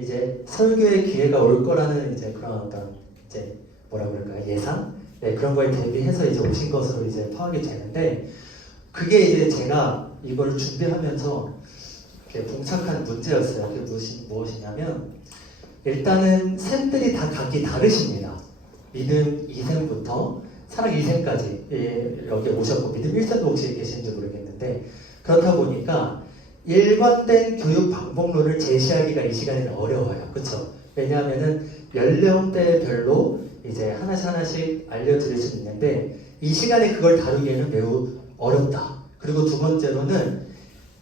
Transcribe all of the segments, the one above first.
이제 설교의 기회가 올 거라는 이제 그런 어떤 이제 뭐라 그럴까요? 예상? 네, 그런 거에 대비해서 이제 오신 것으로 이제 파악이 되는데, 그게 이제 제가 이걸 준비하면서 이렇게 봉착한 문제였어요. 그게 무엇이냐면, 일단은 셈들이 다 각기 다르십니다. 믿음 2셈부터 사랑 2셈까지 여기 오셨고, 믿음 1셈도 혹시 계신지 모르겠는데, 그렇다 보니까 일관된 교육 방법론을 제시하기가 이 시간에는 어려워요. 그렇죠? 왜냐하면은 연령대별로 이제 하나씩 알려드릴 수 있는데, 이 시간에 그걸 다루기에는 매우 어렵다. 그리고 두 번째로는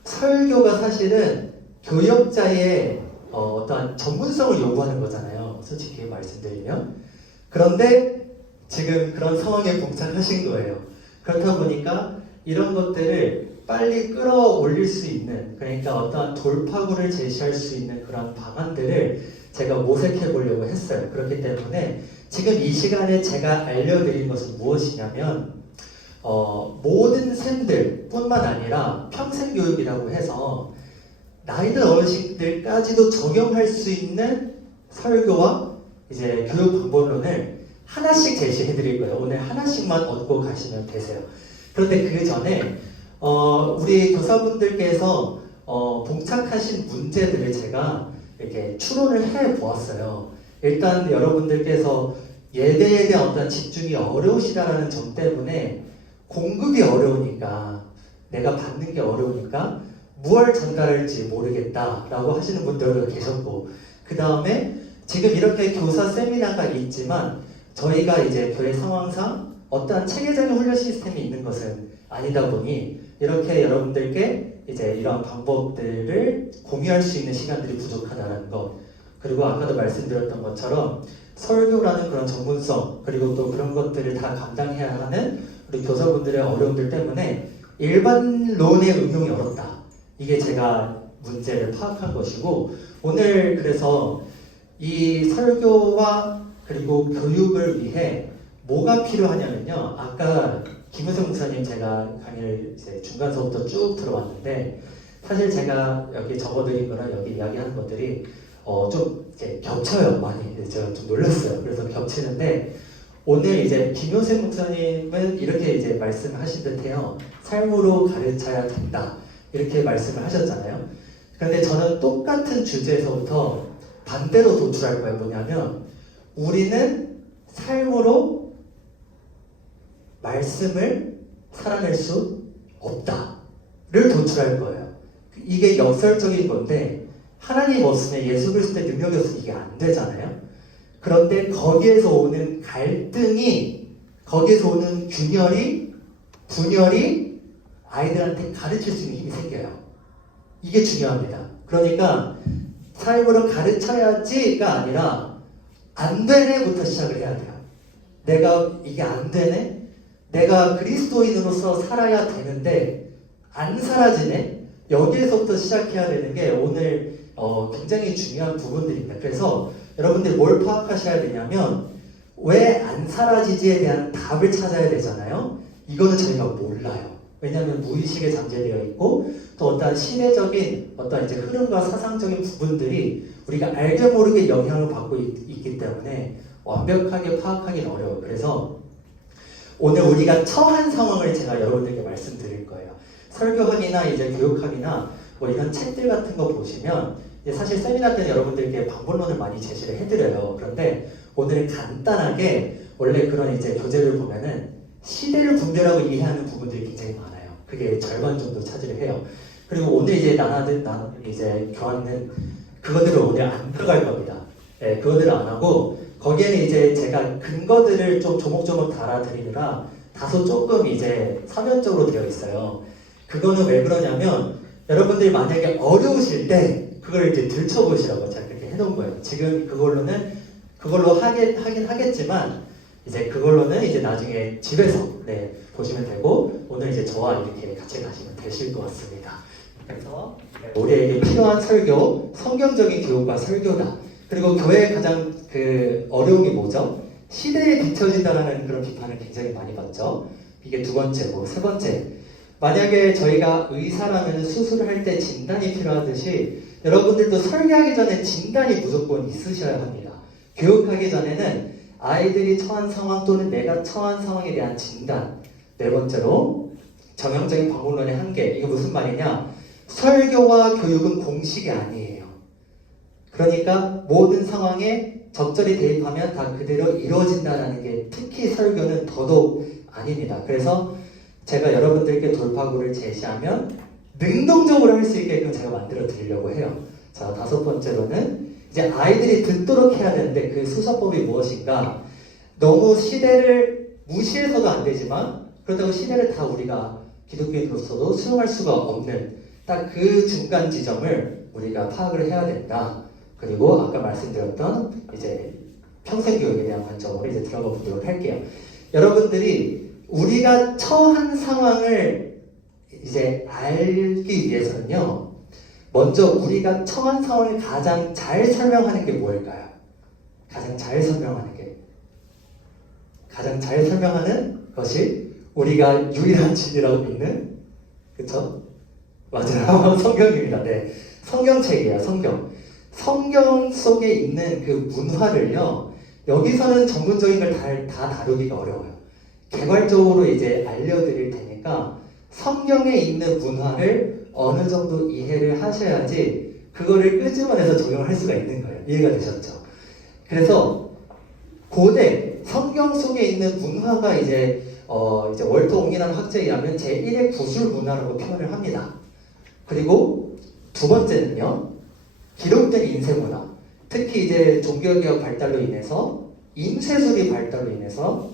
설교가 사실은 교역자의 어떠한 전문성을 요구하는 거잖아요. 솔직히 말씀드리면. 그런데 지금 그런 상황에 봉착하신 거예요. 그렇다 보니까 이런 것들을 빨리 끌어올릴 수 있는, 그러니까 어떠한 돌파구를 제시할 수 있는 그런 방안들을 제가 모색해 보려고 했어요. 그렇기 때문에 지금 이 시간에 제가 알려드린 것은 무엇이냐면, 모든 셈들 뿐만 아니라 평생교육이라고 해서 나이든 어르신들까지도 적용할 수 있는 설교와 이제 교육 방법론을 하나씩 제시해 드릴 거예요. 오늘 하나씩만 얻고 가시면 되세요. 그런데 그 전에 우리 교사분들께서 봉착하신 문제들을 제가 이렇게 추론을 해 보았어요. 일단 여러분들께서 예배에 대한 어떤 집중이 어려우시다라는 점 때문에 공급이 어려우니까, 내가 받는 게 어려우니까 무엇을 전달할지 모르겠다라고 하시는 분들도 계셨고, 그 다음에 지금 이렇게 교사 세미나가 있지만 저희가 이제 교회 상황상 어떠한 체계적인 훈련 시스템이 있는 것은 아니다 보니 이렇게 여러분들께 이제 이러한 방법들을 공유할 수 있는 시간들이 부족하다는 것, 그리고 아까도 말씀드렸던 것처럼 설교라는 그런 전문성, 그리고 또 그런 것들을 다 감당해야 하는 우리 교사분들의 어려움들 때문에 일반론의 응용이 어렵다. 이게 제가 문제를 파악한 것이고, 오늘 그래서 이 설교와 그리고 교육을 위해 뭐가 필요하냐면요. 아까 김우성 목사님 제가 강의를 이제 중간서부터 쭉 들어왔는데, 사실 제가 여기 적어드린 거랑 여기 이야기하는 것들이 좀 이제 겹쳐요. 많이. 제가 좀 놀랐어요. 그래서 겹치는데, 오늘 이제 김효생 목사님은 이렇게 이제 말씀하신 듯해요. 삶으로 가르쳐야 된다. 이렇게 말씀을 하셨잖아요. 그런데 저는 똑같은 주제에서부터 반대로 도출할 거예요. 뭐냐면, 우리는 삶으로 말씀을 살아낼 수 없다를 도출할 거예요. 이게 역설적인 건데, 하나님 없으면, 예수 그리스도의 능력이 없으면 이게 안 되잖아요. 그런데 거기에서 오는 갈등이, 거기에서 오는 균열이, 분열이 아이들한테 가르칠 수 있는 힘이 생겨요. 이게 중요합니다. 그러니까 삶으로 가르쳐야지가 아니라 안 되네부터 시작을 해야 돼요. 내가 이게 안 되네? 내가 그리스도인으로서 살아야 되는데 안 사라지네? 여기에서부터 시작해야 되는 게 오늘 굉장히 중요한 부분들입니다. 그래서 여러분들 뭘 파악하셔야 되냐면, 왜 안 사라지지에 대한 답을 찾아야 되잖아요. 이거는 저희가 몰라요. 왜냐하면 무의식에 잠재되어 있고, 또 어떤 시대적인 어떤 이제 흐름과 사상적인 부분들이 우리가 알게 모르게 영향을 받고 있기 때문에 완벽하게 파악하기는 어려워요. 그래서 오늘 우리가 처한 상황을 제가 여러분들께 말씀드릴 거예요. 설교학이나 이제 교육학이나 뭐 이런 책들 같은 거 보시면 사실 세미나 때는 여러분들께 방법론을 많이 제시를 해드려요. 그런데 오늘은 간단하게 원래 그런 이제 교재를 보면은 시대를 분별하고 이해하는 부분들이 굉장히 많아요. 그게 절반 정도 차지를 해요. 그리고 오늘 이제 이제 교환은 그것들을 오늘 안 들어갈 겁니다. 네, 그것들을 안 하고, 거기에는 이제 제가 근거들을 좀 조목조목 달아드리느라 다소 조금 이제 사면적으로 되어 있어요. 그거는 왜 그러냐면, 여러분들이 만약에 어려우실 때 그걸 이제 들춰보시라고 제가 그렇게 해놓은 거예요. 지금 그걸로 하긴 하겠지만, 이제 그걸로는 이제 나중에 집에서 보시면 되고, 오늘 이제 저와 이렇게 같이 가시면 되실 것 같습니다. 그래서 우리에게 필요한 설교, 성경적인 교육과 설교다. 그리고 교회의 가장 그 어려움이 뭐죠? 시대에 비춰진다라는 그런 비판을 굉장히 많이 받죠. 이게 두 번째고, 세 번째, 만약에 저희가 의사라면 수술을 할 때 진단이 필요하듯이 여러분들도 설계하기 전에 진단이 무조건 있으셔야 합니다. 교육하기 전에는 아이들이 처한 상황 또는 내가 처한 상황에 대한 진단. 네 번째로 정형적인 방법론의 한계. 이게 무슨 말이냐? 설교와 교육은 공식이 아니에요. 그러니까 모든 상황에 적절히 대입하면 다 그대로 이루어진다는 게 특히 설교는 더더욱 아닙니다. 그래서 제가 여러분들께 돌파구를 제시하면 능동적으로 할 수 있게끔 제가 만들어 드리려고 해요. 자, 다섯 번째로는 이제 아이들이 듣도록 해야 되는데 그 수사법이 무엇인가? 너무 시대를 무시해서도 안 되지만 그렇다고 시대를 다 우리가 기독교인으로서도 수용할 수가 없는 딱 그 중간 지점을 우리가 파악을 해야 된다. 그리고 아까 말씀드렸던 이제 평생교육에 대한 관점으로 이제 들어가 보도록 할게요. 여러분들이 우리가 처한 상황을 이제 알기 위해서는요, 먼저 우리가 처한 상황을 가장 잘 설명하는 게 뭘까요? 가장 잘 설명하는 것이 우리가 유일한 진리라고 믿는, 그쵸? 맞아요. 성경입니다. 네. 성경책이에요, 성경. 성경 속에 있는 그 문화를요, 여기서는 전문적인 걸 다 다루기가 어려워요. 개괄적으로 이제 알려드릴 테니까 성경에 있는 문화를 어느 정도 이해를 하셔야지 그거를 끄집어내서 적용할 수가 있는 거예요. 이해가 되셨죠? 그래서 고대 성경 속에 있는 문화가 이제 월터 옹이라는 학자에 의하면 제1의 구술 문화라고 표현을 합니다. 그리고 두 번째는요, 기록된 인쇄 문화. 특히 이제 종교개혁 발달로 인해서 인쇄술이 발달로 인해서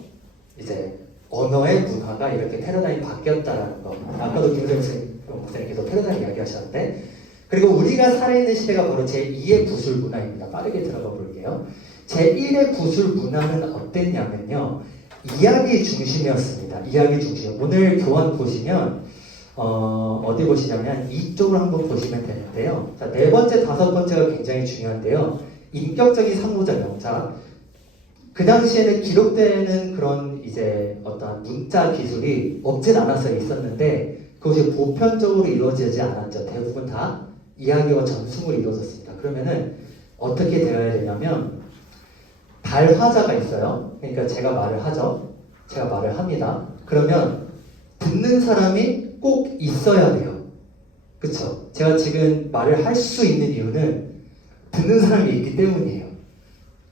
이제 언어의 문화가 이렇게 패러다임이 바뀌었다라는 거. 아까도 김선생 목사님께서 패러다임 이야기하셨는데, 그리고 우리가 살아있는 시대가 바로 제2의 구술 문화입니다. 빠르게 들어가 볼게요. 제1의 구술 문화는 어땠냐면요, 이야기 중심이었습니다. 이야기 중심. 오늘 교환 보시면 어디 보시냐면 이쪽을 한번 보시면 되는데요. 자, 네 번째, 다섯 번째가 굉장히 중요한데요. 인격적인 상호작용. 자, 그 당시에는 기록되는 그런 이제 어떤 문자 기술이 없진 않았어요. 있었는데 그것이 보편적으로 이루어지지 않았죠. 대부분 다 이야기와 전승으로 이루어졌습니다. 그러면은 어떻게 되어야 되냐면 발화자가 있어요. 그러니까 제가 말을 하죠. 제가 말을 합니다. 그러면 듣는 사람이 꼭 있어야 돼요. 그쵸? 제가 지금 말을 할 수 있는 이유는 듣는 사람이 있기 때문이에요.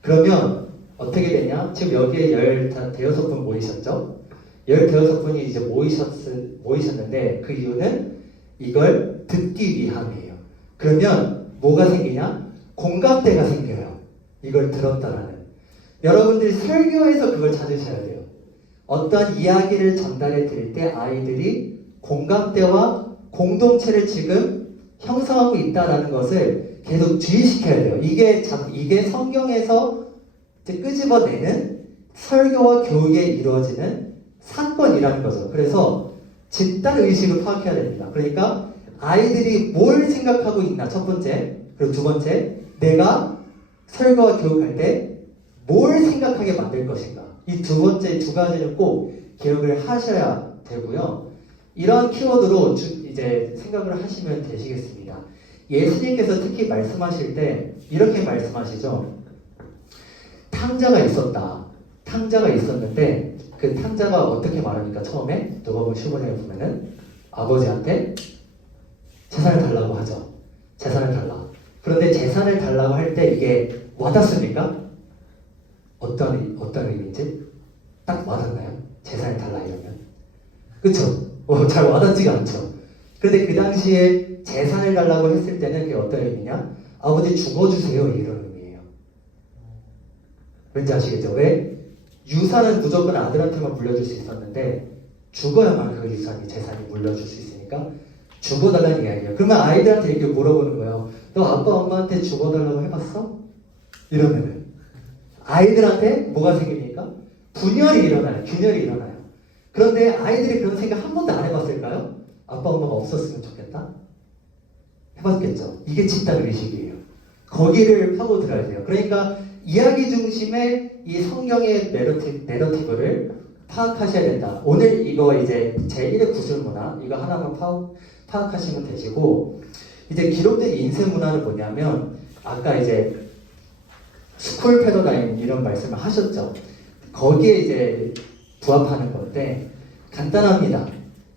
그러면 어떻게 되냐? 지금 여기에 16분 모이셨죠? 16분이 이제 모이셨는데 그 이유는 이걸 듣기 위함이에요. 그러면 뭐가 생기냐? 공감대가 생겨요. 이걸 들었다라는. 여러분들이 설교에서 그걸 찾으셔야 돼요. 어떤 이야기를 전달해 드릴 때 아이들이 공감대와 공동체를 지금 형성하고 있다는 것을 계속 주의시켜야 돼요. 이게 성경에서 끄집어내는 설교와 교육에 이루어지는 사건이라는 거죠. 그래서 집단 의식을 파악해야 됩니다. 그러니까 아이들이 뭘 생각하고 있나, 첫 번째. 그리고 두 번째, 내가 설교와 교육할 때 뭘 생각하게 만들 것인가. 이 두 번째 두 가지는 꼭 기억을 하셔야 되고요. 이런 키워드로 이제 생각을 하시면 되시겠습니다. 예수님께서 특히 말씀하실 때 이렇게 말씀하시죠. 탕자가 있었다. 탕자가 있었는데 그 탕자가 어떻게 말합니까? 처음에 누가복음 15장에 보면은 아버지한테 재산을 달라고 하죠. 재산을 달라. 그런데 재산을 달라고 할 때 이게 와닿습니까? 어떤 의미인지 딱 와닿나요? 재산을 달라 이러면. 그쵸? 잘 와닿지가 않죠. 그런데 그 당시에 재산을 달라고 했을 때는 그게 어떤 의미냐? 아버지 죽어주세요 이런 의미예요. 왠지 아시겠죠? 왜? 유산은 무조건 아들한테만 물려줄 수 있었는데 죽어야만 그 유산이 재산이 물려줄 수 있으니까 죽어달라는 이야기예요. 그러면 아이들한테 이렇게 물어보는 거예요. 너 아빠 엄마한테 죽어달라고 해봤어? 이러면은 아이들한테 뭐가 생깁니까? 분열이 일어나요. 균열이 일어나요. 그런데 아이들이 그런 생각 한 번도 안 해봤을까요? 아빠 엄마가 없었으면 좋겠다? 해봤겠죠. 이게 집단 의식이에요. 거기를 파고들어야 돼요. 그러니까 이야기 중심의 이 성경의 내러티브를 파악하셔야 된다. 오늘 이거 이제 제1의 구술 문화 이거 하나만 파악하시면 되시고, 이제 기록된 인쇄 문화는 뭐냐면 아까 이제 스쿨 패러다임 이런 말씀을 하셨죠. 거기에 이제 부합하는 건데 간단합니다.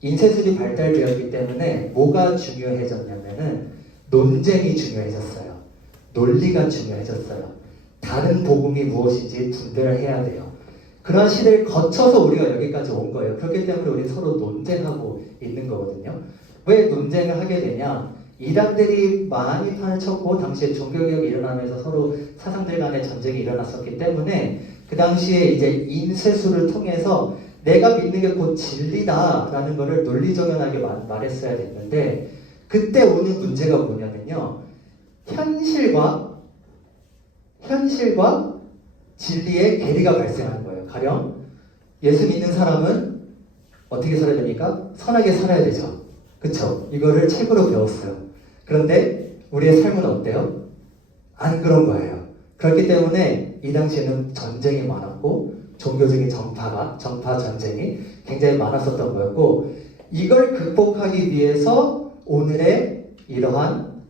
인쇄술이 발달되었기 때문에 뭐가 중요해졌냐면은 논쟁이 중요해졌어요. 논리가 중요해졌어요. 다른 복음이 무엇인지 분별을 해야 돼요. 그런 시대를 거쳐서 우리가 여기까지 온 거예요. 그렇기 때문에 우리 서로 논쟁하고 있는 거거든요. 왜 논쟁을 하게 되냐? 이단들이 많이 판을 쳤고 당시에 종교개혁이 일어나면서 서로 사상들 간의 전쟁이 일어났었기 때문에 그 당시에 이제 인쇄술을 통해서 내가 믿는 게 곧 진리다라는 것을 논리정연하게 말했어야 됐는데 그때 오는 문제가 뭐냐면요. 현실과 진리의 괴리가 발생하는 거예요. 가령 예수 믿는 사람은 어떻게 살아야 됩니까? 선하게 살아야 되죠. 그쵸? 이거를 책으로 배웠어요. 그런데 우리의 삶은 어때요? 안 그런 거예요. 그렇기 때문에 이 당시에는 전쟁이 많았고 종교적인 전파 전쟁이 굉장히 많았었던 거였고 이걸 극복하기 위해서 오늘의 이러한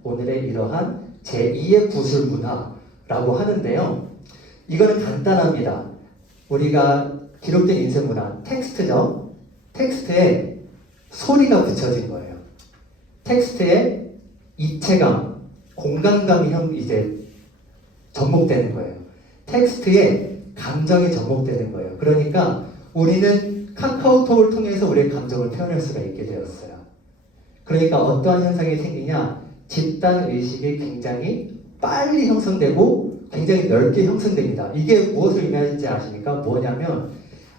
제2의 구술 문화라고 하는데요. 이거는 간단합니다. 우리가 기록된 인쇄 문화, 텍스트죠. 텍스트에 소리가 붙여진 거예요. 텍스트에 입체감, 공간감이 이제 접목되는 거예요. 텍스트에 감정이 접목되는 거예요. 그러니까 우리는 카카오톡을 통해서 우리의 감정을 표현할 수가 있게 되었어요. 그러니까 어떠한 현상이 생기냐? 집단 의식이 굉장히 빨리 형성되고 굉장히 넓게 형성됩니다. 이게 무엇을 의미하는지 아십니까? 뭐냐면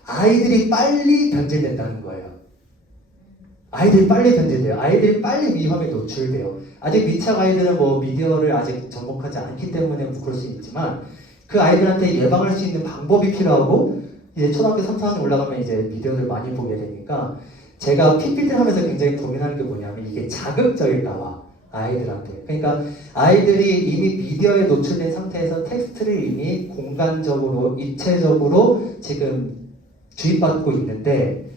아이들이 빨리 변질된다는 거예요. 아이들이 빨리 변질돼요. 아이들이 빨리 위험에 노출돼요. 아직 미착 아이들은 뭐 미디어를 아직 접목하지 않기 때문에 그럴 수 있지만 그 아이들한테 예방할 수 있는 방법이 필요하고 이제 초등학교 3, 4학년 올라가면 이제 미디어를 많이 보게 되니까 제가 PPT를 하면서 굉장히 고민하는 게 뭐냐면 이게 자극적일까봐 아이들한테. 그러니까 아이들이 이미 미디어에 노출된 상태에서 텍스트를 이미 공간적으로, 입체적으로 지금 주입받고 있는데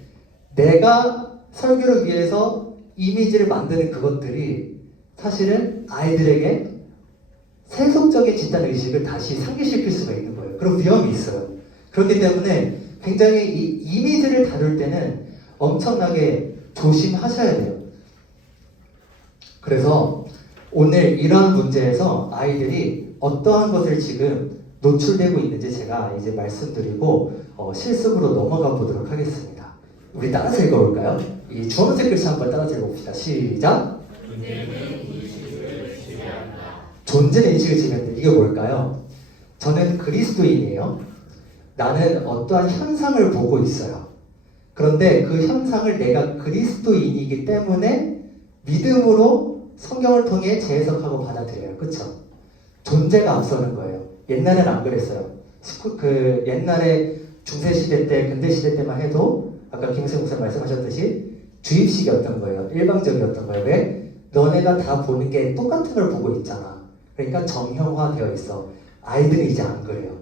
내가 설교를 위해서 이미지를 만드는 그것들이 사실은 아이들에게 세속적인 집단의식을 다시 상기시킬 수가 있는 거예요. 그런 위험이 있어요. 그렇기 때문에 굉장히 이 이미지를 다룰 때는 엄청나게 조심하셔야 돼요. 그래서 오늘 이러한 문제에서 아이들이 어떠한 것을 지금 노출되고 있는지 제가 이제 말씀드리고 실습으로 넘어가 보도록 하겠습니다. 우리 따라서 읽어볼까요? 이 주황색 글씨 한번 따라서 읽어봅시다. 시작! 존재는 인식을 지배한다. 이게 뭘까요? 저는 그리스도인이에요. 나는 어떠한 현상을 보고 있어요. 그런데 그 현상을 내가 그리스도인이기 때문에 믿음으로 성경을 통해 재해석하고 받아들여요. 그쵸? 존재가 앞서는 거예요. 옛날에는 안 그랬어요. 옛날에 중세시대 때, 근대시대 때만 해도 아까 김승 목사님 말씀하셨듯이 주입식이었던 거예요. 일방적이었던 거예요. 왜? 너네가 다 보는 게 똑같은 걸 보고 있잖아. 그러니까 정형화되어 있어. 아이들은 이제 안 그래요.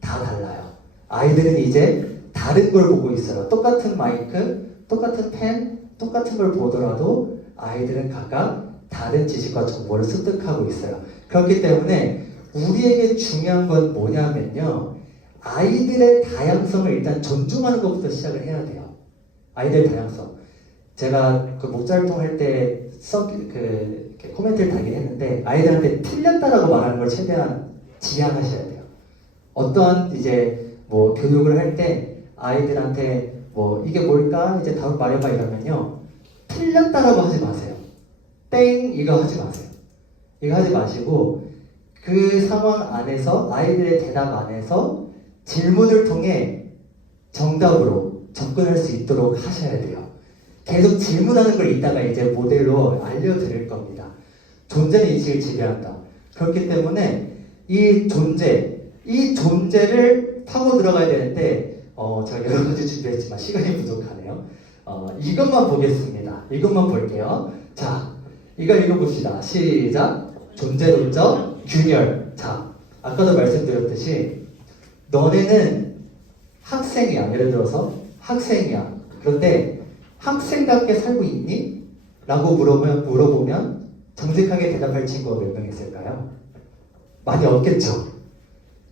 다 달라요. 아이들은 이제 다른 걸 보고 있어요. 똑같은 마이크, 똑같은 펜, 똑같은 걸 보더라도 아이들은 각각 다른 지식과 정보를 습득하고 있어요. 그렇기 때문에 우리에게 중요한 건 뭐냐면요. 아이들의 다양성을 일단 존중하는 것부터 시작을 해야 돼요. 아이들의 다양성. 제가 그 목자활동 할 때 코멘트를 달긴 했는데 아이들한테 틀렸다라고 말하는 걸 최대한 지양하셔야 돼요. 어떠한 이제 뭐 교육을 할 때 아이들한테 뭐 이게 뭘까? 이제 답을 말해봐 이러면요. 틀렸다라고 하지 마세요. 땡 이거 하지 마세요. 이거 하지 마시고 그 상황 안에서 아이들의 대답 안에서 질문을 통해 정답으로 접근할 수 있도록 하셔야 돼요. 계속 질문하는 걸 이따가 이제 모델로 알려드릴 겁니다. 존재는 인식을 지배한다. 그렇기 때문에 이 존재를 파고 들어가야 되는데 제가 여러 가지 준비했지만 시간이 부족하네요. 이것만 보겠습니다. 이것만 볼게요. 자, 이걸 읽어봅시다. 시작! 존재론적 균열. 자, 아까도 말씀드렸듯이 너네는 학생이야. 예를 들어서 학생이야. 그런데 학생답게 살고 있니? 라고 물어보면 정직하게 대답할 친구가 몇 명 있을까요? 많이 없겠죠.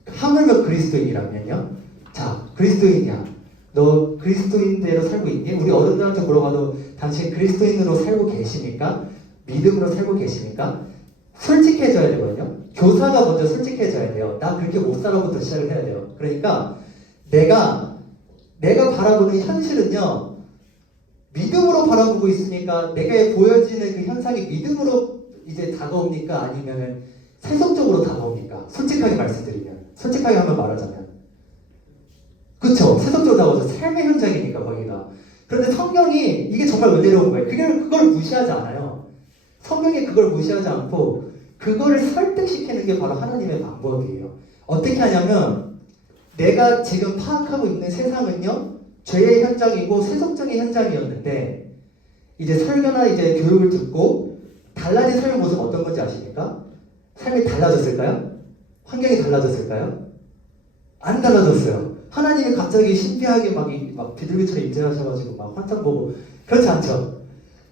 하물며 그리스도인이라면요. 자, 그리스도인이야. 너 그리스도인대로 살고 있니? 우리 어른들한테 물어봐도 당신 그리스도인으로 살고 계십니까? 믿음으로 살고 계십니까? 솔직해져야 되거든요. 교사가 먼저 솔직해져야 돼요. 나 그렇게 못 살아부터 시작을 해야 돼요. 그러니까 내가 바라보는 현실은요, 믿음으로 바라보고 있으니까 내게 보여지는 그 현상이 믿음으로 이제 다가옵니까? 아니면 세속적으로 다가옵니까? 솔직하게 말씀드리면, 솔직하게 한번 말하자면, 그쵸? 세속적으로 다가오죠. 삶의 현장이니까 거기가. 그런데 성경이 이게 정말 은혜로운 거예요. 그걸 무시하지 않아요. 성경이 그걸 무시하지 않고 그거를 설득시키는 게 바로 하나님의 방법이에요. 어떻게 하냐면, 내가 지금 파악하고 있는 세상은요, 죄의 현장이고 세속적인 현장이었는데, 이제 설교나 이제 교육을 듣고 달라진 삶의 모습 어떤 건지 아십니까? 삶이 달라졌을까요? 환경이 달라졌을까요? 안 달라졌어요. 하나님이 갑자기 신비하게 막 비둘기처럼 임재하셔가지고 막 환상 보고, 그렇지 않죠?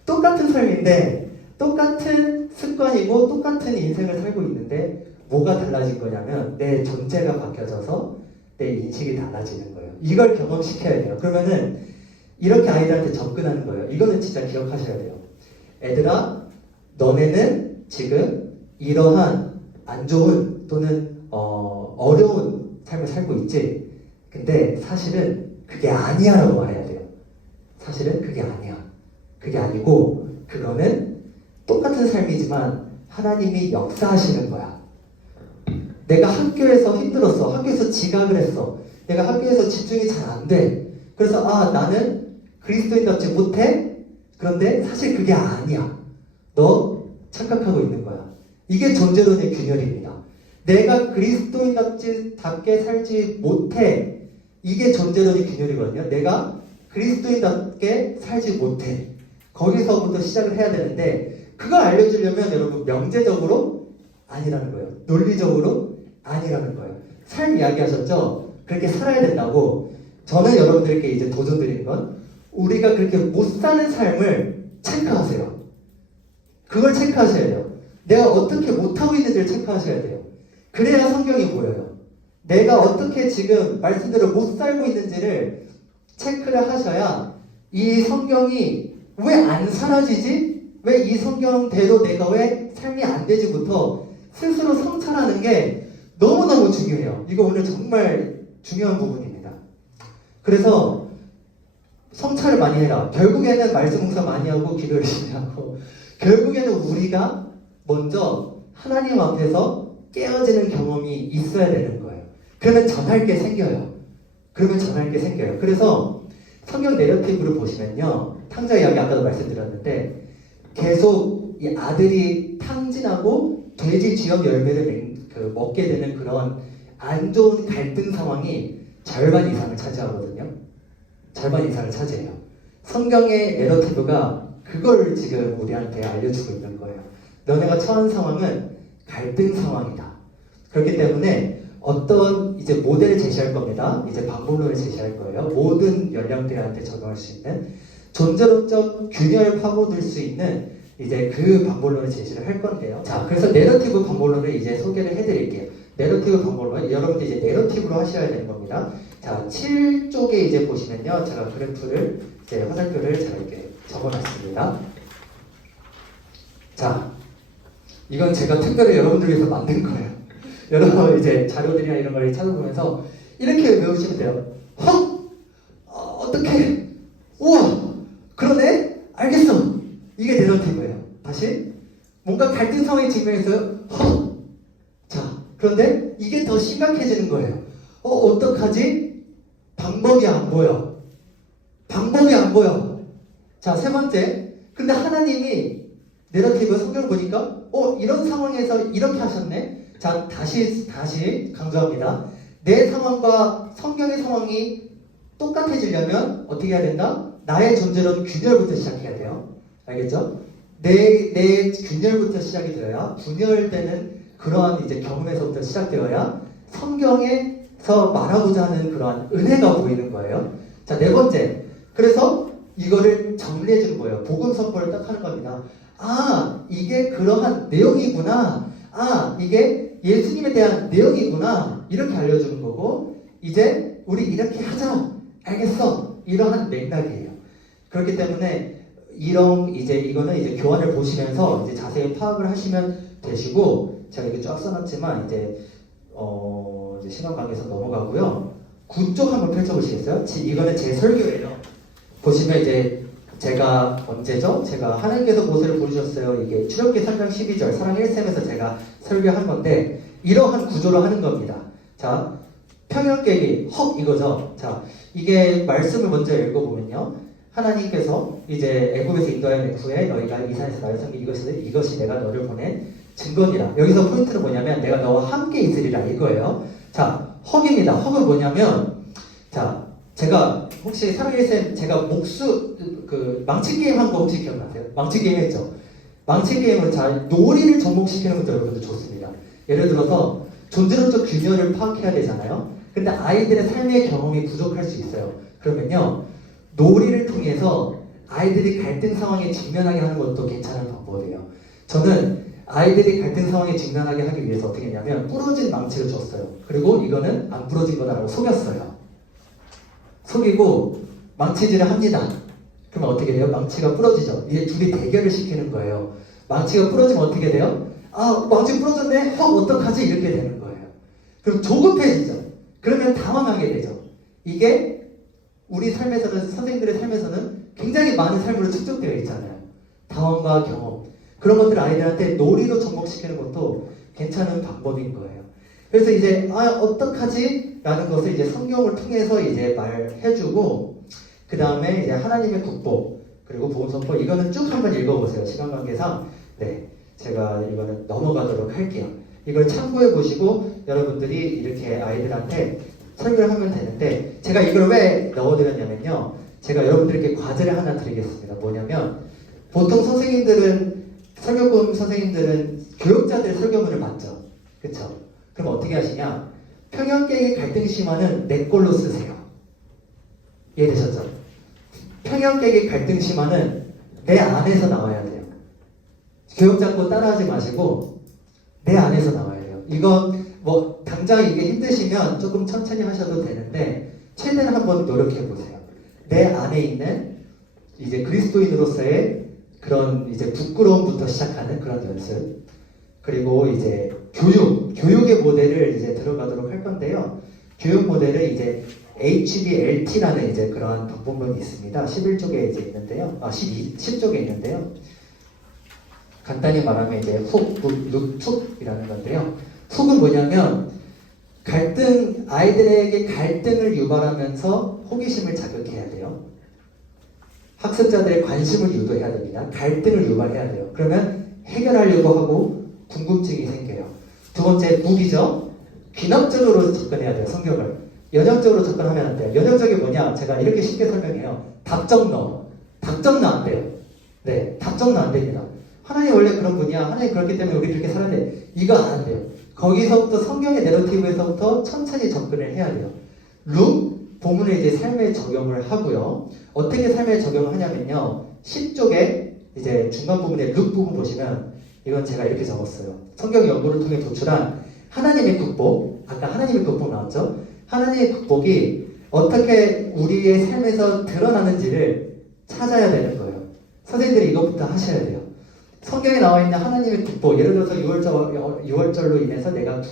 똑같은 삶인데 똑같은 습관이고 똑같은 인생을 살고 있는데 뭐가 달라진 거냐면 내 존재가 바뀌어져서 내 인식이 달라지는 거예요. 이걸 경험시켜야 돼요. 그러면은 이렇게 아이들한테 접근하는 거예요. 이거는 진짜 기억하셔야 돼요. 애들아, 너네는 지금 이러한 안 좋은 또는 어려운 삶을 살고 있지. 근데 사실은 그게 아니야 라고 말해야 돼요. 사실은 그게 아니야. 그게 아니고 그거는 똑같은 삶이지만 하나님이 역사하시는 거야. 내가 학교에서 힘들었어. 학교에서 지각을 했어. 내가 학교에서 집중이 잘 안 돼. 그래서 나는 그리스도인답지 못해? 그런데 사실 그게 아니야. 너 착각하고 있는 거야. 이게 존재론의 균열입니다. 내가 그리스도인답게 살지 못해. 이게 존재론의 균열이거든요. 내가 그리스도인답게 살지 못해. 거기서부터 시작을 해야 되는데 그걸 알려주려면 여러분 명제적으로 아니라는 거예요. 논리적으로 아니라는 거예요. 삶 이야기하셨죠? 그렇게 살아야 된다고. 저는 여러분들께 이제 도전 드리는 건 우리가 그렇게 못 사는 삶을 체크하세요. 그걸 체크하셔야 돼요. 내가 어떻게 못하고 있는지를 체크하셔야 돼요. 그래야 성경이 보여요. 내가 어떻게 지금 말씀대로 못 살고 있는지를 체크를 하셔야 이 성경이 왜 안 사라지지? 왜 이 성경대로 내가 왜 삶이 안 되지부터 스스로 성찰하는 게 너무너무 중요해요. 이거 오늘 정말 중요한 부분입니다. 그래서 성찰을 많이 해라. 결국에는 말씀 묵상 많이 하고 기도 열심히 하고 결국에는 우리가 먼저 하나님 앞에서 깨어지는 경험이 있어야 되는 거예요. 그러면 전할 게 생겨요. 그래서 성경 내러티브를 보시면요. 탕자 이야기 아까도 말씀드렸는데 계속 이 아들이 탕진하고 돼지 쥐염 열매를 먹게 되는 그런 안 좋은 갈등 상황이 절반 이상을 차지하거든요. 절반 이상을 차지해요. 성경의 내러티브가 그걸 지금 우리한테 알려주고 있는 거예요. 너네가 처한 상황은 갈등 상황이다. 그렇기 때문에 어떤 이제 모델을 제시할 겁니다. 이제 방법론을 제시할 거예요. 모든 연령대한테 적용할 수 있는 존재론적 균열 파고들 수 있는 이제 그 방법론을 제시를 할 건데요. 자, 그래서 내러티브 방법론을 이제 소개를 해드릴게요. 내러티브 방법론, 여러분들 이제 내러티브로 하셔야 되는 겁니다. 자, 7쪽에 이제 보시면요. 제가 그래프를, 이제 화살표를 제가 이렇게 적어놨습니다. 자, 이건 제가 특별히 여러분들 위해서 만든 거예요. 여러분 이제 자료들이나 이런 걸 찾아보면서 이렇게 외우시면 돼요. 어떻게? 우와! 그러네? 알겠어! 이게 내러티브예요. 다시 뭔가 갈등 상황에 직면해서 자, 그런데 이게 더 심각해지는 거예요. 어떡하지? 방법이 안 보여. 자, 세 번째. 근데 하나님이 내러티브 성경을 보니까 이런 상황에서 이렇게 하셨네. 자, 다시 강조합니다. 내 상황과 성경의 상황이 똑같아지려면 어떻게 해야 된다? 나의 존재론 균열부터 시작해야 돼요. 알겠죠? 내 균열부터 시작이 되어야 분열되는 그러한 이제 경험에서부터 시작되어야 성경에서 말하고자 하는 그러한 은혜가 보이는 거예요. 자, 네 번째. 그래서 이거를 정리해 주는 거예요. 복음 선포를 딱 하는 겁니다. 아, 이게 그러한 내용이구나. 아, 이게 예수님에 대한 내용이구나. 이렇게 알려주는 거고, 이제 우리 이렇게 하자. 알겠어. 이러한 맥락이에요. 그렇기 때문에 이거는 이제 교환을 보시면서 이제 자세히 파악을 하시면 되시고, 제가 이렇게 쫙 써놨지만 이제 시간 관계에서 넘어가고요. 9쪽 한번 펼쳐보시겠어요? 이거는 제 설교예요. 보시면 이제 제가 언제죠? 제가 하나님께서 모세를 부르셨어요. 이게 출애굽기 3장 12절 사랑 1셈에서 제가 설교한 건데 이러한 구조로 하는 겁니다. 자, 평양 깨기 이거죠. 자, 이게 말씀을 먼저 읽어보면요. 하나님께서 이제 애굽에서 인도하여 후에 너희가 이 산에서 나를 섬기 이것이 내가 너를 보낸 증거니라. 여기서 포인트는 뭐냐면 내가 너와 함께 있으리라 이거예요. 자, 헉입니다. 헉은 뭐냐면 자, 제가 혹시 사랑일쌤 제가 망치 게임 한 거 혹시 기억나세요? 망치 게임 했죠? 망치 게임은 놀이를 접목시키는 것도 여러분들 좋습니다. 예를 들어서 존재론적 균열을 파악해야 되잖아요. 근데 아이들의 삶의 경험이 부족할 수 있어요. 그러면요, 놀이를 통해서 아이들이 갈등 상황에 직면하게 하는 것도 괜찮은 방법이에요. 저는 아이들이 갈등 상황에 직면하게 하기 위해서 어떻게 했냐면 부러진 망치를 줬어요. 그리고 이거는 안 부러진 거다라고 속였어요. 속이고 망치질을 합니다. 그러면 어떻게 돼요? 망치가 부러지죠. 이제 둘이 대결을 시키는 거예요. 망치가 부러지면 어떻게 돼요? 아, 망치 부러졌네? 어떡하지? 이렇게 되는 거예요. 그럼 조급해지죠. 그러면 당황하게 되죠. 이게 우리 삶에서는, 선생님들의 삶에서는 굉장히 많은 삶으로 축적되어 있잖아요. 당황과 경험. 그런 것들을 아이들한테 놀이로 접목시키는 것도 괜찮은 방법인 거예요. 그래서 이제 어떡하지? 라는 것을 이제 성경을 통해서 이제 말해주고, 그 다음에 이제 하나님의 국보 그리고 복음선포 이거는 쭉 한번 읽어보세요. 시간 관계상 네, 제가 이거는 넘어가도록 할게요. 이걸 참고해 보시고 여러분들이 이렇게 아이들한테 설교를 하면 되는데, 제가 이걸 왜 넣어드렸냐면요, 제가 여러분들께 과제를 하나 드리겠습니다. 뭐냐면 보통 설교금 선생님들은 교육자들 설교문을 받죠. 그쵸? 그럼 어떻게 하시냐? 평양계획 갈등 심화는 내 걸로 쓰세요. 이해되셨죠? 평양계획 갈등 심화는 내 안에서 나와야 돼요. 교육 잡고 따라하지 마시고 내 안에서 나와야 돼요. 이건 뭐 당장 이게 힘드시면 조금 천천히 하셔도 되는데 최대한 한번 노력해 보세요. 내 안에 있는 이제 그리스도인으로서의 그런 이제 부끄러움부터 시작하는 그런 연습, 그리고 이제 교육의 모델을 이제 들어가도록 할 건데요. 교육 모델은 이제 HBLT라는 이제 그러한 방법론이 있습니다. 11쪽에 이제 있는데요. 10쪽에 있는데요. 간단히 말하면 이제 훅이라는 건데요. 훅은 뭐냐면 아이들에게 갈등을 유발하면서 호기심을 자극해야 돼요. 학습자들의 관심을 유도해야 됩니다. 갈등을 유발해야 돼요. 그러면 해결하려고 하고 궁금증이 생겨요. 두 번째, 묵이죠. 귀납적으로 접근해야 돼요. 성경을. 연역적으로 접근하면 안 돼요. 연역적이 뭐냐? 제가 이렇게 쉽게 설명해요. 답정너 안 돼요. 네, 답정너 안 됩니다. 하나님 원래 그런 분이야. 하나님 그렇기 때문에 우리 그렇게 살았는데 이거 안 돼요. 거기서부터 성경의 내러티브에서부터 천천히 접근을 해야 돼요. 본문을 이제 삶에 적용을 하고요. 어떻게 삶에 적용을 하냐면요. 10쪽에 이제 중간 부분에 부분 보시면 이건 제가 이렇게 적었어요. 성경 연구를 통해 도출한 하나님의 극복, 아까 하나님의 극복 나왔죠? 하나님의 극복이 어떻게 우리의 삶에서 드러나는지를 찾아야 되는 거예요. 선생님들이 이것부터 하셔야 돼요. 성경에 나와 있는 하나님의 극복, 예를 들어서 6월절로 인해서 내가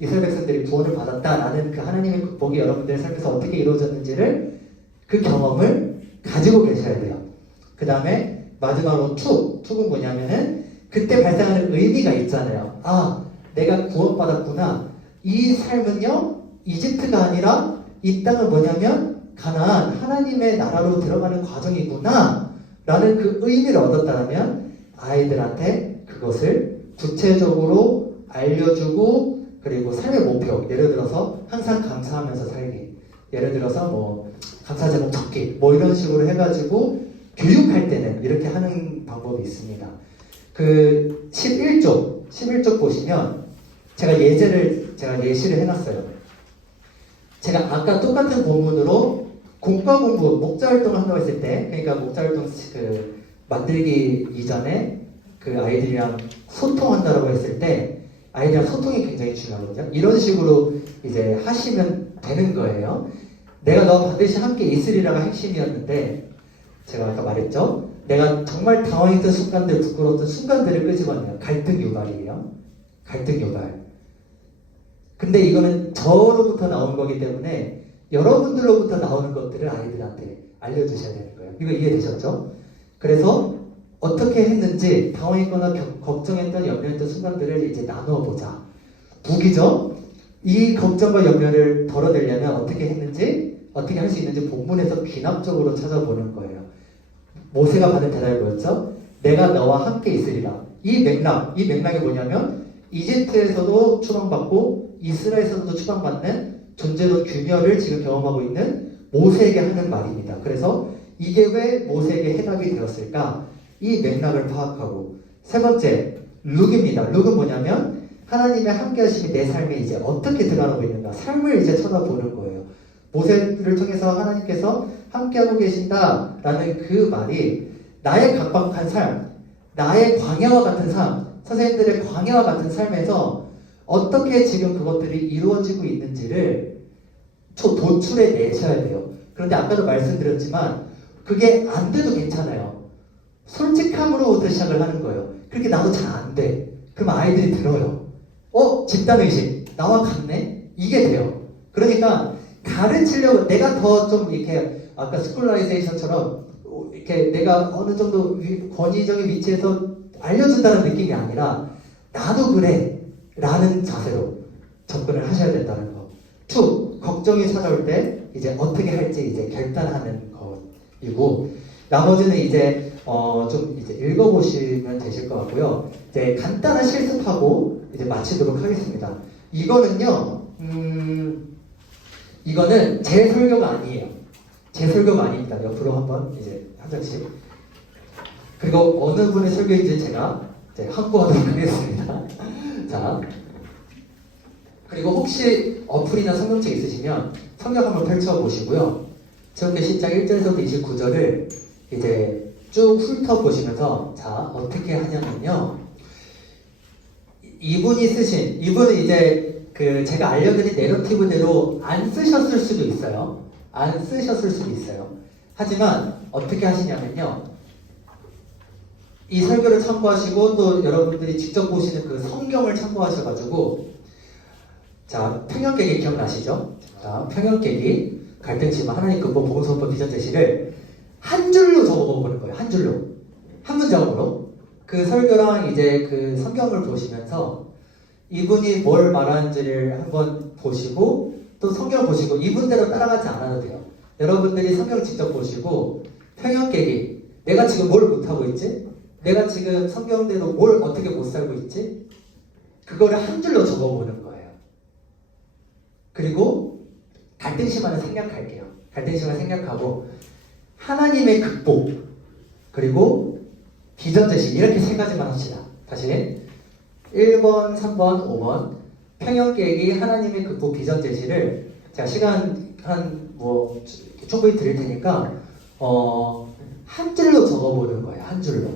이스라엘 백성들이 구원을 받았다라는 그 하나님의 극복이 여러분들의 삶에서 어떻게 이루어졌는지를, 그 경험을 가지고 계셔야 돼요. 그 다음에 마지막으로 툭은 뭐냐면은 그때 발생하는 의미가 있잖아요. 아, 내가 구원받았구나. 이 삶은요, 이집트가 아니라 이 땅은 뭐냐면 가나안, 하나님의 나라로 들어가는 과정이구나 라는 그 의미를 얻었다면 아이들한테 그것을 구체적으로 알려주고, 그리고 삶의 목표, 예를 들어서 항상 감사하면서 살기, 예를 들어서 뭐 감사 제목 적기, 뭐 이런 식으로 해가지고 교육할 때는 이렇게 하는 방법이 있습니다. 그 11쪽 보시면 제가 예시를 해놨어요. 제가 아까 똑같은 본문으로 공과 공부, 목자활동을 한다고 했을 때, 그러니까 목자활동 만들기 이전에 그 아이들이랑 소통한다라고 했을 때 아이들이랑 소통이 굉장히 중요하거든요. 이런 식으로 이제 하시면 되는 거예요. 내가 너 반드시 함께 있으리라가 핵심이었는데 제가 아까 말했죠. 내가 정말 당황했던 순간들, 부끄러웠던 순간들을 끄집어내요. 갈등 유발이에요. 갈등 유발. 근데 이거는 저로부터 나온 거기 때문에 여러분들로부터 나오는 것들을 아이들한테 알려주셔야 되는 거예요. 이거 이해되셨죠? 그래서 어떻게 했는지 당황했거나 걱정했던 염려했던 순간들을 이제 나누어 보자. 무기죠? 이 걱정과 염려를 덜어내려면 어떻게 했는지, 어떻게 할 수 있는지 본문에서 비납적으로 찾아보는 거예요. 모세가 받은 대답이 뭐였죠? 내가 너와 함께 있으리라. 이 맥락이 뭐냐면 이집트에서도 추방받고 이스라엘에서도 추방받는 존재론 규멸을 지금 경험하고 있는 모세에게 하는 말입니다. 그래서 이게 왜 모세에게 해답이 되었을까? 이 맥락을 파악하고 세 번째, 룩입니다. 룩은 뭐냐면 하나님의 함께 하심이 내 삶에 이제 어떻게 드러나고 있는가? 삶을 이제 쳐다보는 거예요. 모세를 통해서 하나님께서 함께하고 계신다라는 그 말이 나의 각박한 삶, 나의 광야와 같은 삶, 선생님들의 광야와 같은 삶에서 어떻게 지금 그것들이 이루어지고 있는지를 도출해 내셔야 돼요. 그런데 아까도 말씀드렸지만 그게 안 돼도 괜찮아요. 솔직함으로부터 시작을 하는 거예요. 그렇게 나도 잘 안 돼. 그럼 아이들이 들어요. 집단의식 나와 같네? 이게 돼요. 그러니까 가르치려고 내가 더 좀 이렇게 아까 스콜라이제이션처럼 이렇게 내가 어느 정도 권위적인 위치에서 알려준다는 느낌이 아니라 나도 그래 라는 자세로 접근을 하셔야 된다는 거. 2. 걱정이 찾아올 때 이제 어떻게 할지 이제 결단하는 것이고 나머지는 이제 좀 이제 읽어보시면 되실 것 같고요. 이제 간단한 실습하고 이제 마치도록 하겠습니다. 이거는요, 이거는 제 설교가 아니에요. 제 설교가 아닙니다. 옆으로 한번 이제 한 장씩. 그리고 어느 분의 설교인지 제가 이제 확보하도록 하겠습니다. 자, 그리고 혹시 어플이나 성경책 있으시면 성경 한번 펼쳐보시고요. 출애굽기 10장 1절에서부터 29절을 이제 쭉 훑어보시면서 자, 어떻게 하냐면요. 이분은 이제 그 제가 알려드린 내러티브대로 안 쓰셨을 수도 있어요. 안 쓰셨을 수도 있어요. 하지만 어떻게 하시냐면요. 이 설교를 참고하시고 또 여러분들이 직접 보시는 그 성경을 참고하셔가지고 자, 평형깨기 기억나시죠? 자, 평형깨기 갈등심화 하나님 근본 보건소법 비전 제시를 한 줄로 적어보는 거예요. 한 줄로. 한 문장으로. 그 설교랑 이제 그 성경을 보시면서 이분이 뭘 말하는지를 한번 보시고 또 성경 보시고 이분대로 따라가지 않아도 돼요. 여러분들이 성경 직접 보시고 평형 깨기 내가 지금 뭘 못하고 있지? 내가 지금 성경대로 뭘 어떻게 못 살고 있지? 그거를 한 줄로 적어보는 거예요. 그리고 갈등심화는 생략할게요. 갈등심화 생략하고 하나님의 극복 그리고 비전 제시 이렇게 세 가지만 합시다. 다시 1번, 3번, 5번 평형 깨기 하나님의 극복 비전 제시를 제가 시간 뭐 충분히 드릴 테니까 한 줄로 적어보는 거예요. 한 줄로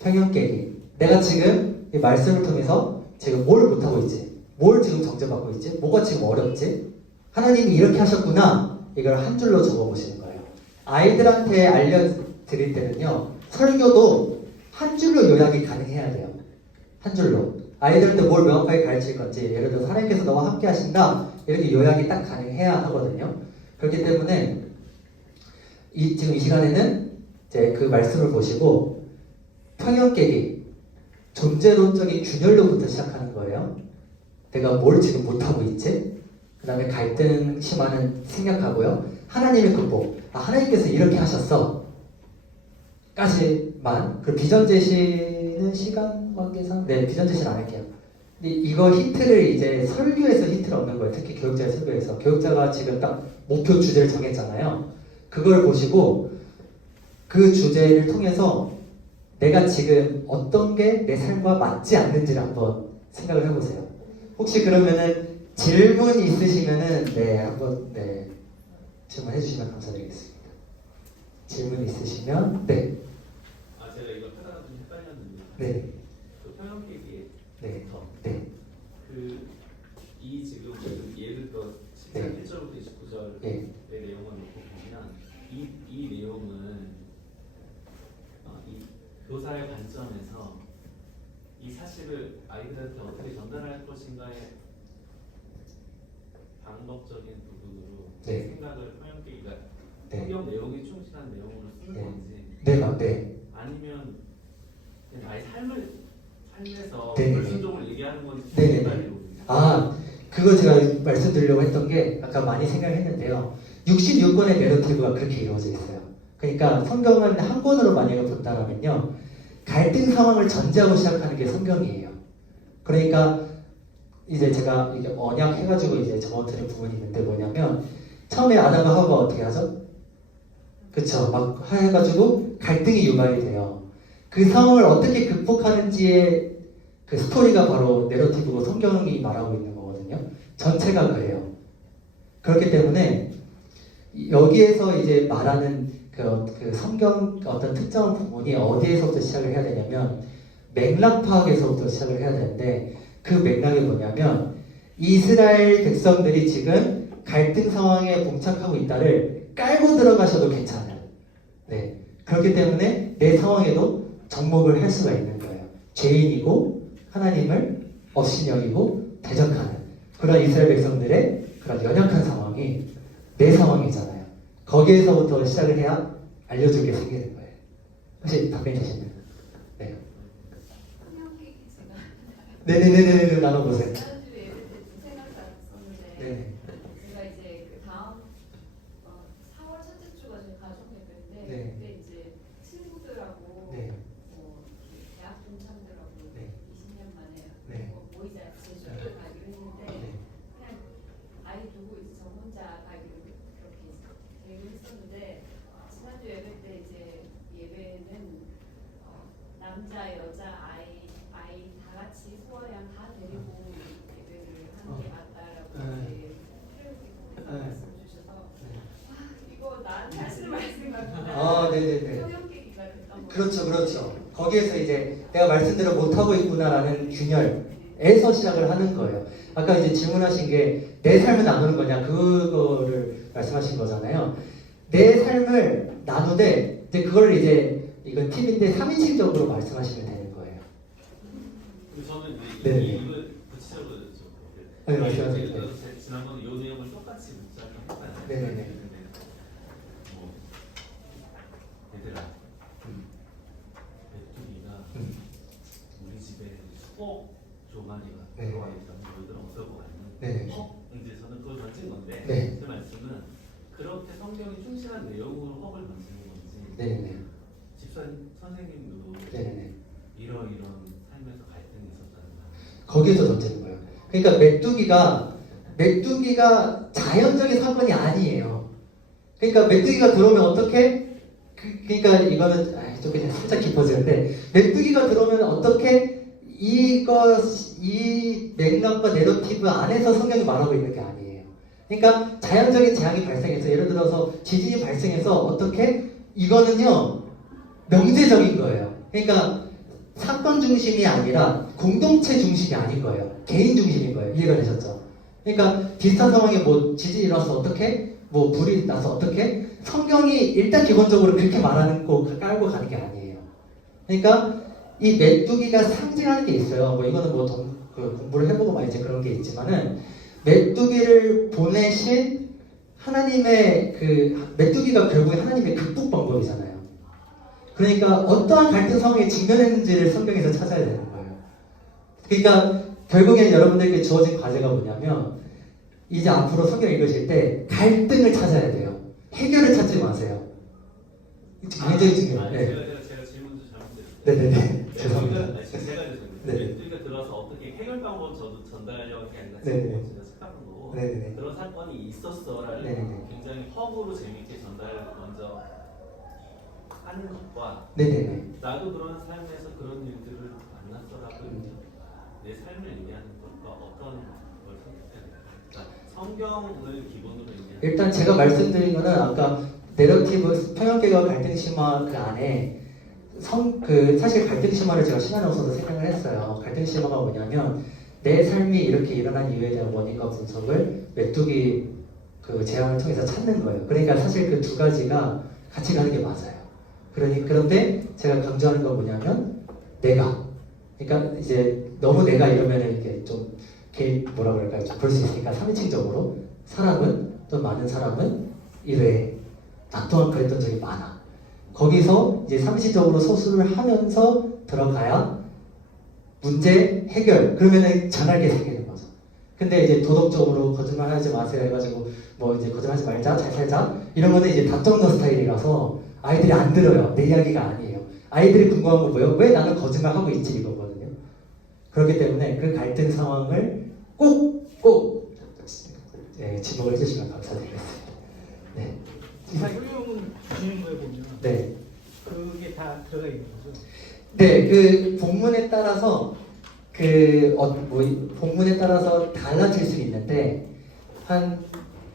평형 깨기 내가 지금 이 말씀을 통해서 지금 뭘 못하고 있지? 뭘 지금 정죄받고 있지? 뭐가 지금 어렵지? 하나님이 이렇게 하셨구나 이걸 한 줄로 적어보시는 거예요. 아이들한테 알려드릴 때는요 설교도 한 줄로 요약이 가능해야 돼요. 한 줄로. 아이들한테 뭘 명확하게 가르칠 건지 예를 들어서 하나님께서 너와 함께 하신다 이렇게 요약이 딱 가능해야 하거든요. 그렇기 때문에 지금 이 시간에는 이제 그 말씀을 보시고 평형 깨기 존재론적인 균열로부터 시작하는 거예요. 내가 뭘 지금 못하고 있지? 그 다음에 갈등 심화는 생략하고요. 하나님의 극복. 하나님께서 이렇게 하셨어. 까지만. 그 비전 제시는 시간 관계상 네 비전 제시는 안 할게요. 근데 이거 힌트를 이제 설교에서 힌트를 얻는 거예요. 특히 교육자의 설교에서. 교육자가 지금 딱 목표 주제를 정했잖아요. 그걸 보시고 그 주제를 통해서 내가 지금 어떤 게 내 삶과 맞지 않는지를 한번 생각을 해보세요. 혹시 그러면은 질문 있으시면은 네 한번 네 질문해 주시면 감사드리겠습니다. 질문 있으시면 네. 제가 이거 하다가 좀 헷갈렸는데 네. 그 평형계기에 네. 더 네. 이 지금 예를 들어 13, 1절부터 29절의 네. 내용을 놓고 보면 이 내용은 이 교사의 관점에서 이 사실을 아이들한테 어떻게 전달할 것인가의 방법적인 부분으로 네. 생각을 평형계기가 네. 성경 내용에 충실한 내용으로 쓰는 네. 건지 네. 아니면 그냥 아예 삶에서 네. 불순종을 얘기하는 건지 네. 헷갈리고 아, 그거 제가 말씀드리려고 했던 게 아까 많이 생각했는데요. 66권의 내러티브가 그렇게 이루어져 있어요. 그러니까 성경은 한 권으로 만약에 본다면요, 갈등 상황을 전제하고 시작하는 게 성경이에요. 그러니까 이제 제가 이게 언약 해가지고 이제 적어드린 부분이 있는데 뭐냐면 처음에 아담과 하와가 어떻게 하죠? 그쵸? 막 해가지고 갈등이 유발이 돼요. 그 상황을 어떻게 극복하는지의 그 스토리가 바로 내러티브고 성경이 말하고 있는 거거든요. 전체가 그래요. 그렇기 때문에 여기에서 이제 말하는 그 성경 어떤 특정 부분이 어디에서부터 시작을 해야 되냐면 맥락 파악에서부터 시작을 해야 되는데 그 맥락이 뭐냐면 이스라엘 백성들이 지금 갈등 상황에 봉착하고 있다를 깔고 들어가셔도 괜찮아요. 네. 그렇기 때문에 내 상황에도 접목을 할 수가 있는 거예요. 죄인이고 하나님을 업신여기고 대적하는 그런 이스라엘 백성들의 그런 연약한 상황이 내 상황이잖아요. 거기에서부터 시작을 해야 알려줄 게 생기는 거예요. 혹시 답변이 되시나요? 네. 네네네네 나눠보세요. 지난주 예배 때좀 생각났었는데 네. 제가 이제 그 다음 4월 첫째 주가 제 가족 예배인데 네. 그때 이제 친구들하고 네. 대학 동창들하고 네. 20년 만에 네. 모이자 제주도를 가기로 했는데 네. 그냥 아이 두고 이제 저 혼자 가기로 그렇게 계획을 했었는데 지난주 예배 때 이제 예배는 남자 여자 아이 다 같이 소아양 다 데리고 예배를 하는 게 맞다라고 이제 교육기관에서 말씀 주셔서 이거 나한테 하시는 말씀 같구나. 네네네. 성형계기가 됐던 거. 그렇죠. 거기에서 이제 내가 말씀대로 못하고 있구나라는 균열에서 시작을 하는 거예요. 아까 이제 질문하신 게 내 삶을 나누는 거냐 그거를 말씀하신 거잖아요. 내 삶을 나누되 이제 그걸 이제 이건 팁인데 3인칭적으로 말씀하시면 되는 거예요. 저는 네. 이걸 구체적으로 네, 말씀하세요. 지난번에 이 내용을 똑같이 묻자면 했잖아요. 네네네. 뭐 얘들아, 메뚜기가 우리 집에 수억 조가리가 네. 들어와 있다면 너희들 어떨 것 같니? 네네. 이제 저는 그걸 던진 건데 네. 제 말씀은 그렇게 성경이 충실한 내용으로 헉을 던지는 건지 네네네. 집사님 선생님도 네네네. 이런 삶에서 갈등이 있었다는 거. 거기에서 던지는 거예요. 그러니까 메뚜기가 자연적인 사건이 아니에요. 그러니까 메뚜기가 들어오면 어떻게? 그러니까 이거는 좀 그냥 살짝 깊어지는데 메뚜기가 들어오면 어떻게 이 맥락과 내러티브 안에서 성경이 말하고 있는 게 아니에요. 그러니까 자연적인 재앙이 발생해서 예를 들어서 지진이 발생해서 어떻게 이거는요 명제적인 거예요. 그러니까 사건 중심이 아니라 공동체 중심이 아닌 거예요. 개인 중심인 거예요. 이해가 되셨죠? 그러니까 비슷한 상황에 뭐 지진이 일어나서 어떻게? 뭐 불이 나서 어떻게? 성경이 일단 기본적으로 그렇게 말하는 거 깔고 가는 게 아니에요. 그러니까 이 메뚜기가 상징하는 게 있어요. 뭐 이거는 뭐 공부를 해보고 막 이제 그런 게 있지만은 메뚜기를 보내신 하나님의 그 메뚜기가 결국에 하나님의 극복 방법이잖아요. 그러니까 어떠한 갈등 상황에 직면했는지를 성경에서 찾아야 되는 거예요. 그러니까 결국에는 여러분들께 주어진 과제가 뭐냐면 이제 앞으로 성경 읽으실 때 갈등을 찾아야 돼요. 해결을 찾지 마세요. 굉장히 중요해요. 네. 제가 질문 좀 잘못했어요. 네네네. 죄송합니다. 제가 죄송해요. 네. 메뚜기가 들어서 어떻게 해결 방법 저도 전달하려고 한 게 아니라 네네. 제가 착각한 거고 네네네. 그런 사건이 있었어라는 네네네. 굉장히 허구로 재미있게 전달을 먼저 하는 것과 네네네. 나도 그런 삶에서 그런 일들을 만났더라고 내 삶을 얘기하는 것과 어떤 걸 선택해야 될까? 그러니까 성경을 기본으로 얘기하는 일단 제가 말씀드린 거는 아까 내러티브 평형계가 갈등 심화 그 안에 사실 갈등 심화를 제가 시간이 없어서 생각을 했어요. 갈등 심화가 뭐냐면 내 삶이 이렇게 일어난 이유에 대한 원인과 분석을 메뚜기 그 제안을 통해서 찾는 거예요. 그러니까 사실 그 두 가지가 같이 가는 게 맞아요. 그런데 제가 강조하는 건 뭐냐면 내가. 그러니까 이제 너무 내가 이러면은 이게 좀 뭐라 그럴까요? 좀 그럴 수 있으니까 3인칭적으로 사람은 또 많은 사람은 이래. 나 또한 그랬던 적이 많아. 거기서 이제 상시적으로 소수를 하면서 들어가야 문제 해결. 그러면은 전할게 생기는 거죠. 근데 이제 도덕적으로 거짓말하지 마세요 해가지고 뭐 이제 거짓말하지 말자, 잘 살자 이런 거는 이제 답정너 스타일이라서 아이들이 안 들어요. 내 이야기가 아니에요. 아이들이 궁금한 건 뭐예요? 왜 나는 거짓말하고 있지 이거거든요. 그렇기 때문에 그 갈등 상황을 꼭 지목을 해주시면 감사드리겠습니다. 네. 설명은 주시는 거에 보면 네. 그게 다 들어가 있는 거죠. 네, 그 본문에 따라서 본문에 따라서 달라질 수 있는데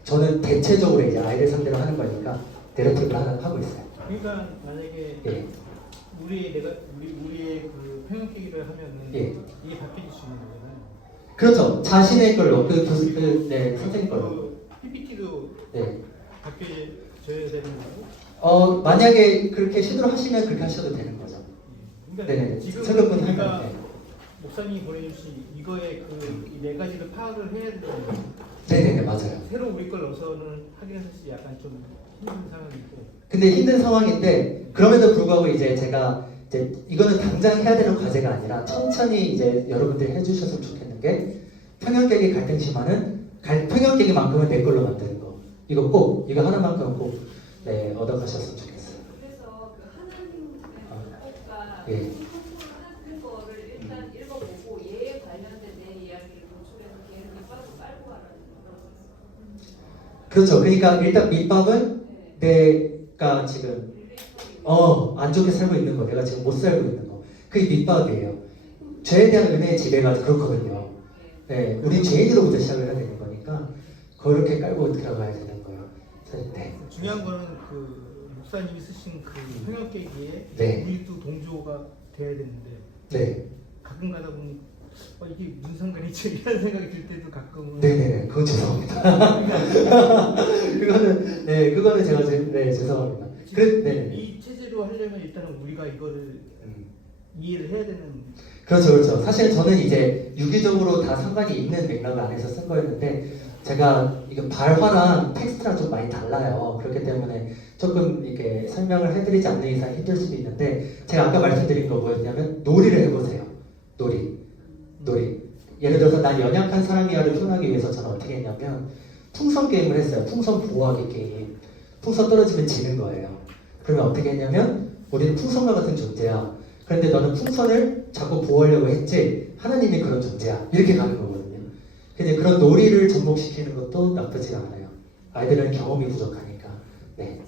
저는 대체적으로 이제 아이들 상대로 하는 거니까 내러티브를 하고 있어요. 그러니까 만약에 예. 우리의 그 평형 깨기를 하면은 예. 이게 바뀌어질 수 있는 거잖아요. 그렇죠. 자신의 걸로 선생님 걸로. 그 PPT도 네. 바뀌어져야 되는 거고. 만약에 그렇게 시도를 하시면 그렇게 하셔도 되는 거죠. 그러니까 네네. 지금 설명은 우리가 하면. 목사님이 보내주신 이거의 그 네 가지를 파악을 해야 되는 거예요. 네네네 맞아요. 새로 우리 걸 넣어서는 하기는 사실 약간 좀 힘든 상황이고. 근데 힘든 상황인데 그럼에도 불구하고 이제 제가 이거는 당장 해야 되는 과제가 아니라 천천히 이제 여러분들이 해주셨으면 좋겠는 게 평형 깨기 갈등 심화는 평형 깨기만큼은 내 걸로 만드는 거. 이거 하나만큼은 꼭 얻어가셨으면 좋겠어요. 그래서 그 하나님의 뜻과 예. 하는 거를 일단 읽어보고 얘에 관련된 내 이야기를 노출해서 걔는 밑밥을 깔고 하라는 거. 그렇죠. 그러니까 일단 밑밥은 내가 지금 안 좋게 살고 있는 거, 내가 지금 못 살고 있는 거, 그게 밑밥이에요. 죄에 대한 은혜의 지배가 그렇거든요. 네, 우리 죄인으로부터 시작을 해야 되는 거니까 그렇게 깔고 들어가야 되는 거예요. 네. 중요한 거는 그 목사님이 쓰신 그 평형 깨기에 네. 우리도 동조가 돼야 되는데 네. 가끔 가다 보니 이게 무슨 상관이지 이런 생각이 들 때도 가끔은. 네네네, 그건 죄송합니다. 그거는 제가 죄송합니다. 네. 이 체제로 하려면 일단은 우리가 이거를 이해를 해야 되는. 그렇죠. 사실 저는 이제 유기적으로 다 상관이 있는 맥락을 안에서 쓴 거였는데 제가 이거 발화랑 텍스트랑 좀 많이 달라요. 그렇기 때문에 조금 이렇게 설명을 해드리지 않는 이상 힘들 수도 있는데 제가 아까 말씀드린 거 뭐였냐면 놀이를 해보세요. 놀이. 예를 들어서 난 연약한 사람이야를 표현하기 위해서 저는 어떻게 했냐면 풍선 게임을 했어요. 풍선 보호하기 게임. 풍선 떨어지면 지는 거예요. 그러면 어떻게 했냐면 우리는 풍선과 같은 존재야. 그런데 너는 풍선을 자꾸 보호하려고 했지 하나님이 그런 존재야. 이렇게 가는 거거든요. 근데 그런 놀이를 접목시키는 것도 나쁘지 않아요. 아이들은 경험이 부족하니까. 네.